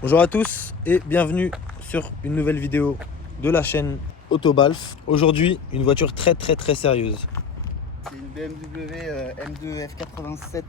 Bonjour à tous et bienvenue sur une nouvelle vidéo de la chaîne Autobalf. Aujourd'hui, une voiture très sérieuse. C'est une BMW M2 F87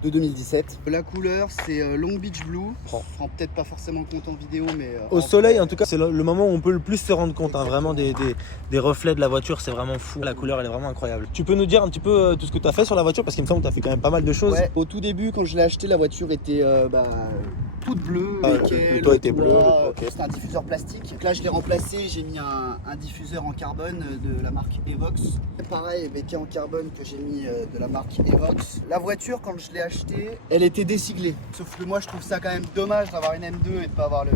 de 2017. La couleur c'est Long Beach Blue. On se rend peut-être pas forcément compte en vidéo, mais au soleil en tout cas c'est le moment où on peut le plus se rendre compte, hein, vraiment des reflets de la voiture, c'est vraiment fou. La couleur elle est vraiment incroyable. Tu peux nous dire un petit peu tout ce que tu as fait sur la voiture, parce qu'il me semble que tu as fait quand même pas mal de choses. Ouais, au tout début quand je l'ai acheté, la voiture était toute bleue. Le toit était bleu. Okay. C'était un diffuseur plastique. Donc là je l'ai remplacé, j'ai mis un diffuseur en carbone de la marque Evox. Pareil, béquet en carbone que j'ai mis de la marque Evox. La voiture quand je l'ai achetée, elle était désiglée. Sauf que moi je trouve ça quand même dommage d'avoir une M2 et de pas avoir le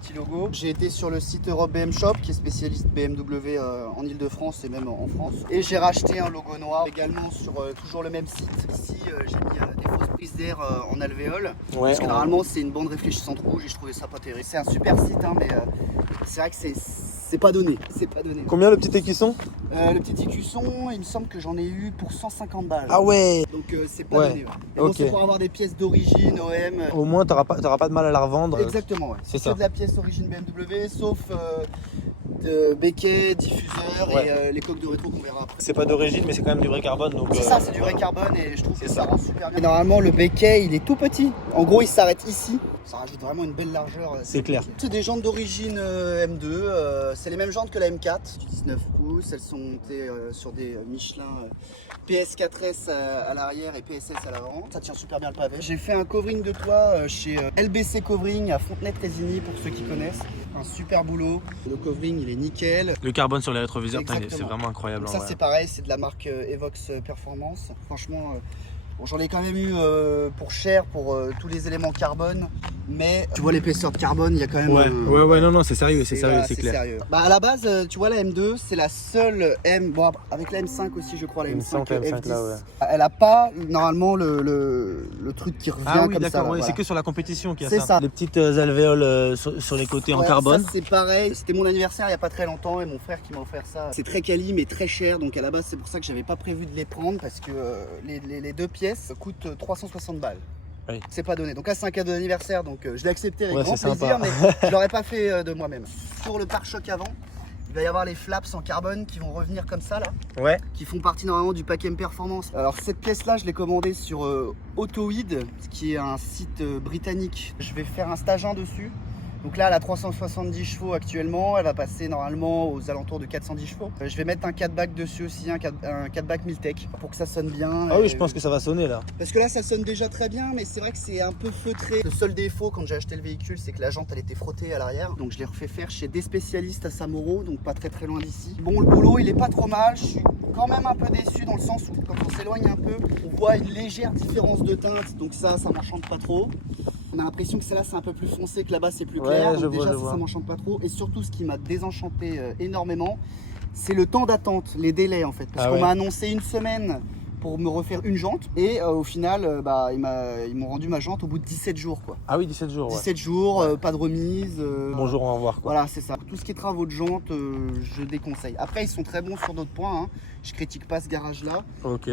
petit logo. J'ai été sur le site Europe BM Shop qui est spécialiste BMW en Ile-de-France et même en France. Et j'ai racheté un logo noir également sur toujours le même site. Ici j'ai mis des fausses prises d'air en alvéole. Ouais, parce que normalement c'est une bande réfléchissante rouge et je trouvais ça pas terrible. C'est un super site hein, mais c'est vrai que c'est pas donné. C'est pas donné. Combien le petit écusson? Le petit écusson, il me semble que j'en ai eu pour 150 balles. Ah ouais. Donc c'est pas donné. Ouais. Et bon, c'est pour avoir des pièces d'origine, OM. Au moins t'auras pas de mal à la revendre. Exactement, ouais. C'est ça. De la pièce origine BMW, sauf de béquet, diffuseur et les coques de rétro qu'on verra après. C'est pas d'origine mais c'est quand même du vrai carbone. Donc c'est ça, c'est du vrai carbone et je trouve que ça rend super bien. Et normalement le béquet il est tout petit. En gros il s'arrête ici. Ça rajoute vraiment une belle largeur. C'est clair. C'est des jantes d'origine M2. C'est les mêmes jantes que la M4, du 19 pouces. Elles sont montées sur des Michelin PS4S à l'arrière et PSS à l'avant. Ça tient super bien le pavé. J'ai fait un covering de toit chez LBC Covering à Fontenay-Trésigny pour ceux qui connaissent. Un super boulot. Le covering il est nickel. Le carbone sur les rétroviseurs, c'est vraiment incroyable. Donc ça c'est pareil, c'est de la marque Evox Performance. Franchement. Bon, j'en ai quand même eu pour cher pour tous les éléments carbone, mais tu vois l'épaisseur de carbone, il y a quand même. Ouais, non, c'est sérieux, c'est clair. Sérieux. Bah à la base, tu vois la M2, c'est la seule M, bon avec la M5 aussi, je crois, la M5, F10, là, ouais. Elle a pas normalement le truc qui revient comme ça. Ouais, c'est que sur la compétition qu'il y a ça. Les petites alvéoles sur les côtés en carbone. Ça, c'est pareil, c'était mon anniversaire il y a pas très longtemps et mon frère qui m'a offert ça. C'est très quali mais très cher, donc à la base c'est pour ça que j'avais pas prévu de les prendre parce que les deux pièces coûte 360 balles. Oui. C'est pas donné. Donc là, c'est un cadeau d'anniversaire, donc je l'ai accepté avec grand plaisir, mais je l'aurais pas fait de moi-même. Sur le pare-choc avant, il va y avoir les flaps en carbone qui vont revenir comme ça là. Ouais. Qui font partie normalement du pack M Performance. Alors cette pièce-là, je l'ai commandée sur Autoid, qui est un site britannique. Je vais faire un stage 1 dessus. Donc là, elle a 370 chevaux actuellement, elle va passer normalement aux alentours de 410 chevaux. Je vais mettre un 4-back dessus aussi, un 4-back Miltech, pour que ça sonne bien. Ah oui, je pense que ça va sonner là. Parce que là, ça sonne déjà très bien, mais c'est vrai que c'est un peu feutré. Le seul défaut quand j'ai acheté le véhicule, c'est que la jante, elle était frottée à l'arrière. Donc je l'ai refait faire chez des spécialistes à Samoro, donc pas très loin d'ici. Bon, le boulot, il est pas trop mal. Je suis quand même un peu déçu dans le sens où quand on s'éloigne un peu, on voit une légère différence de teinte, donc ça m'enchante pas trop. On a l'impression que celle-là c'est un peu plus foncé, que là-bas c'est plus clair. Ouais, donc déjà ça m'enchante pas trop. Et surtout ce qui m'a désenchanté énormément, c'est le temps d'attente, les délais en fait. Parce qu'on m'a annoncé une semaine pour me refaire une jante et au final ils m'ont rendu ma jante au bout de 17 jours quoi. Ah oui, 17 jours. 17 jours, pas de remise. Bonjour, au revoir quoi. Voilà, c'est ça. Tout ce qui est travaux de jante, je déconseille. Après ils sont très bons sur d'autres points, hein. Je critique pas ce garage là.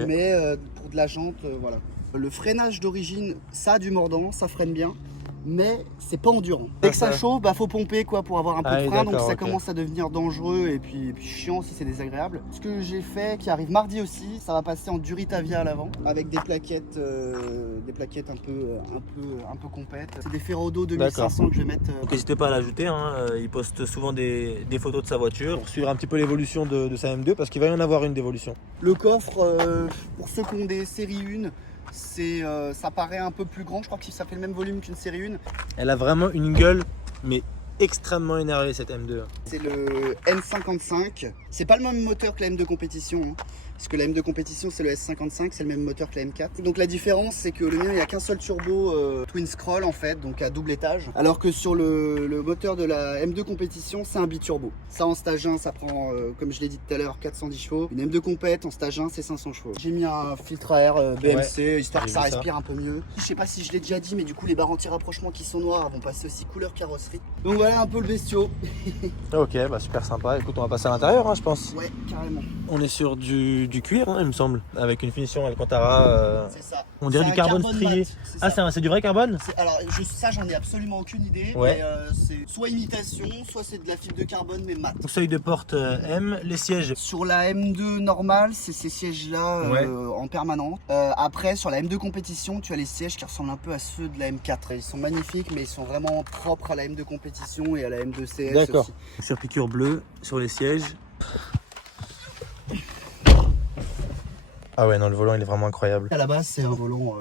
Mais pour de la jante, voilà. Le freinage d'origine, ça a du mordant, ça freine bien, mais c'est pas endurant. Dès que ça chauffe, faut pomper quoi pour avoir un peu de frein, donc ça commence à devenir dangereux et puis chiant si c'est désagréable. Ce que j'ai fait, qui arrive mardi aussi, ça va passer en Duritavia à l'avant, avec des plaquettes un peu compètes. C'est des Ferrodo 2500 que je vais mettre. Donc n'hésitez pas à l'ajouter, hein. Il poste souvent des photos de sa voiture pour suivre un petit peu l'évolution de sa M2 parce qu'il va y en avoir une d'évolution. Le coffre, pour ceux qui ont des séries 1, ça paraît un peu plus grand, je crois que ça fait le même volume qu'une série 1. Elle a vraiment une gueule, mais extrêmement énervée cette M2. C'est le N55, c'est pas le même moteur que la M2 compétition, hein. Parce que la M2 compétition c'est le S55, c'est le même moteur que la M4. Donc la différence c'est que le mien il n'y a qu'un seul turbo twin scroll en fait, donc à double étage. Alors que sur le moteur de la M2 compétition c'est un biturbo. Ça en stage 1 ça prend, comme je l'ai dit tout à l'heure, 410 chevaux. Une M2 compète en stage 1 c'est 500 chevaux. J'ai mis un filtre à air BMC histoire que ça respire un peu mieux. Je sais pas si je l'ai déjà dit mais du coup les barres anti-rapprochement qui sont noires vont passer aussi couleur carrosserie. Donc voilà un peu le bestiau. Ok, super sympa. Écoute, on va passer à l'intérieur, hein, je pense. Ouais, carrément. On est sur du cuir, hein, il me semble, avec une finition Alcantara. C'est ça. On dirait C'est du un carbone strié. mat, Ah, c'est du vrai carbone? Alors, ça, j'en ai absolument aucune idée. Ouais. Mais c'est soit imitation, soit c'est de la fibre de carbone, mais mat. Donc, seuil de porte M, les sièges. Sur la M2 normale, c'est ces sièges-là Ouais. en permanent. Après, sur la M2 compétition, tu as les sièges qui ressemblent un peu à ceux de la M4. Ils sont magnifiques, mais ils sont vraiment propres à la M2 compétition et à la M2 CS D'accord. aussi. Sur piqûre bleue, sur les sièges. Ah ouais, non, le volant il est vraiment incroyable. À la base, c'est un volant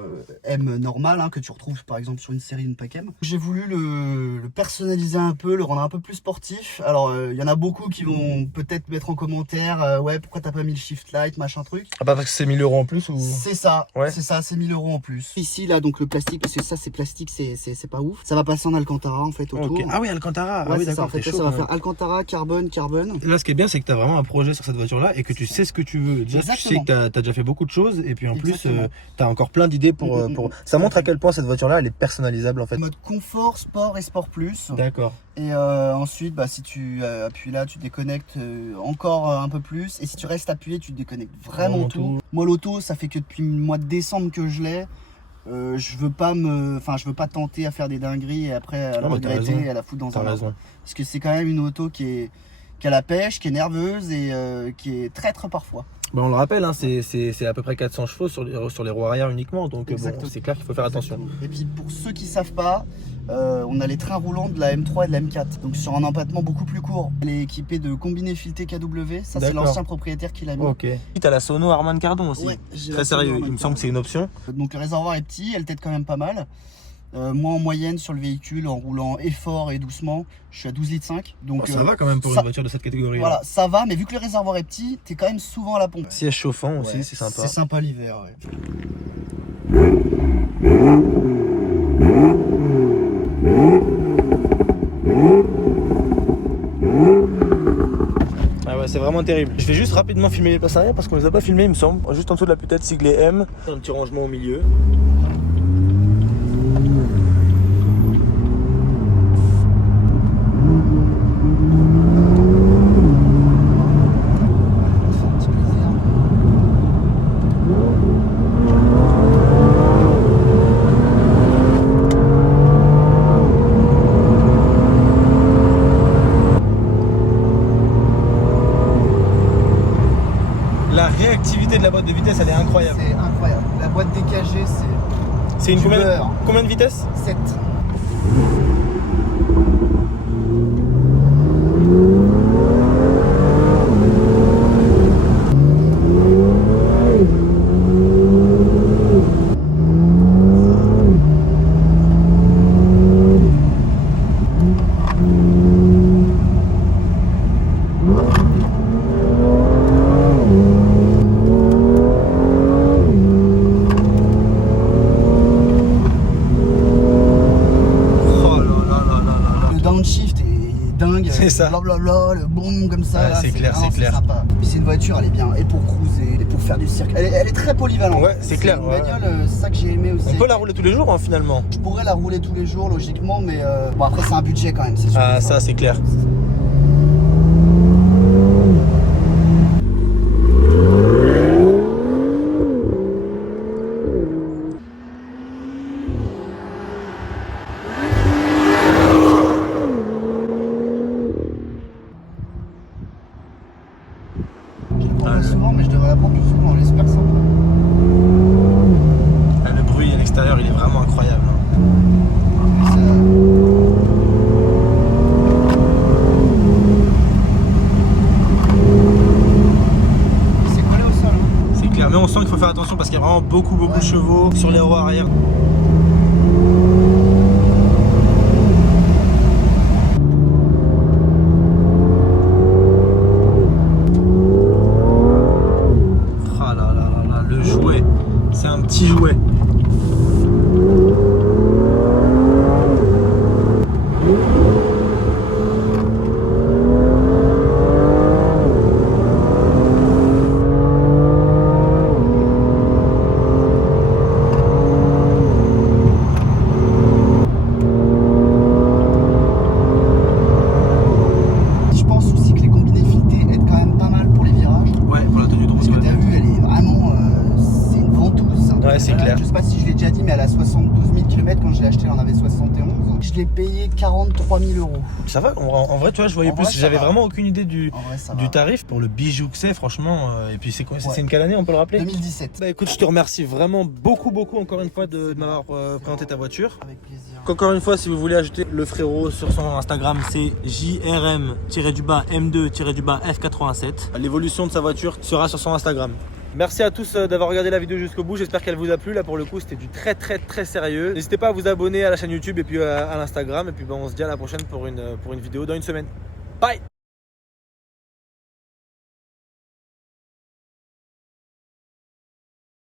M normal que tu retrouves par exemple sur une série Impact M. J'ai voulu le personnaliser un peu, le rendre un peu plus sportif. Alors, il y en a beaucoup qui vont peut-être mettre en commentaire ouais, pourquoi t'as pas mis le Shift Light, machin truc. Ah, pas parce que c'est 1000 € en plus ou... C'est ça, Ouais. c'est 1000 € en plus. Ici, là, donc le plastique, parce que ça, c'est plastique, c'est pas ouf. Ça va passer en Alcantara en fait autour. Ok. Ah oui, Alcantara. Ouais, ah oui, c'est ça, en d'accord, fait, t'es là, chaud. ça va quand même. faire Alcantara, carbone. Là, ce qui est bien, c'est que tu as vraiment un projet sur cette voiture-là et que tu sais ce que tu veux. Déjà, tu sais Exactement. que tu as déjà fait beaucoup de choses et puis en plus, Exactement. tu as encore plein d'idées pour. Ça montre à quel point cette voiture-là, elle est personnalisable en fait. Mode confort, sport et sport plus. D'accord. Et ensuite, bah, si tu appuies là, tu déconnectes encore un peu plus. Et si tu restes appuyé, tu déconnectes vraiment Vraiment tout. tout. Moi, l'auto, ça fait que depuis le mois de décembre que je l'ai. Je veux pas tenter à faire des dingueries et après à la Non, mais t'as regretter raison. et à la foutre dans T'as un raison. arbre. Parce que c'est quand même une auto qui a la pêche, qui est nerveuse et qui est traître parfois. Bah, on le rappelle, hein, c'est à peu près 400 chevaux sur les roues arrière uniquement. Donc bon, Exactement. c'est clair qu'il faut faire attention. Et puis pour ceux qui savent pas, on a les trains roulants de la M3 et de la M4. Donc sur un empattement beaucoup plus court. Elle est équipée de combiné fileté KW. Ça, c'est D'accord. l'ancien propriétaire qui l'a mis. Ok. Tu as la sono Harman Kardon aussi. Ouais, j'ai Très la sérieux, Sono il me Harman semble que c'est une option. Donc le réservoir est petit, elle t'aide quand même pas mal. Moi en moyenne sur le véhicule, en roulant fort et doucement, je suis à 12,5 litres. Donc Ça va quand même pour ça- une voiture de cette catégorie. voilà, ça va, mais vu que le réservoir est petit, t'es quand même souvent à la pompe. Siège chauffant aussi, Ouais, c'est sympa. C'est sympa l'hiver, ouais. Ah ouais, c'est vraiment terrible. Je vais juste rapidement filmer les places arrière parce qu'on les a pas filmés, il me semble. Juste en dessous de la putette siglée M. Un petit rangement au milieu. Un petit plaisir. La réactivité de la boîte de vitesse, elle est incroyable. C'est incroyable. La boîte DKG, C'est une du combien, beurre. combien de vitesse? 7. Oh là là là là là. Le downshift est dingue. C'est ça. Blablabla, le boom comme ça. Ouais, là, c'est clair, vraiment, c'est clair. Sympa. Puis c'est une voiture, elle est bien. Et pour cruiser, et pour faire du cirque. Elle est très polyvalente. Ouais, c'est clair, Une ouais. bagnole, c'est ça que j'ai aimé aussi. On peut la rouler tous les jours hein, finalement. Je pourrais la rouler tous les jours, logiquement, mais bon, après, c'est un budget quand même, c'est sûr. Ah ça c'est clair. Je le prends pas souvent, mais je devrais la prendre plus souvent, j'espère sympa. Ah, le bruit à l'extérieur il est vraiment incroyable. hein. Mais ça- C'est collé au sol. Hein. C'est clair, mais on sent qu'il faut faire attention parce qu'il y a vraiment beaucoup de chevaux sur les roues arrière. Ah là là là là, le jouet, c'est un petit jouet. Je pense aussi que les combinés filetés aident quand même pas mal pour les virages. Ouais, pour la c'est clair. Je sais pas si je l'ai déjà dit, mais elle a 72 000 km. Quand je l'ai acheté, elle en avait 71. Je l'ai payé 43 000 euros. Ça va, en vrai, tu vois, je voyais En plus. vrai, ça J'avais va. vraiment aucune idée du Du tarif pour le bijou que c'est, franchement. Et puis, c'est quoi? Ouais. C'est une quelle année, on peut le rappeler? 2017. Bah écoute, je te remercie vraiment beaucoup, encore une fois de m'avoir présenté ta voiture. Avec plaisir. Encore une fois, si vous voulez ajouter le frérot sur son Instagram, c'est JRM-M2-F87. L'évolution de sa voiture sera sur son Instagram. Merci à tous d'avoir regardé la vidéo jusqu'au bout. J'espère qu'elle vous a plu. Là, pour le coup, c'était du très sérieux. N'hésitez pas à vous abonner à la chaîne YouTube et puis à l'Instagram. Et puis, on se dit à la prochaine pour une vidéo dans une semaine. Bye!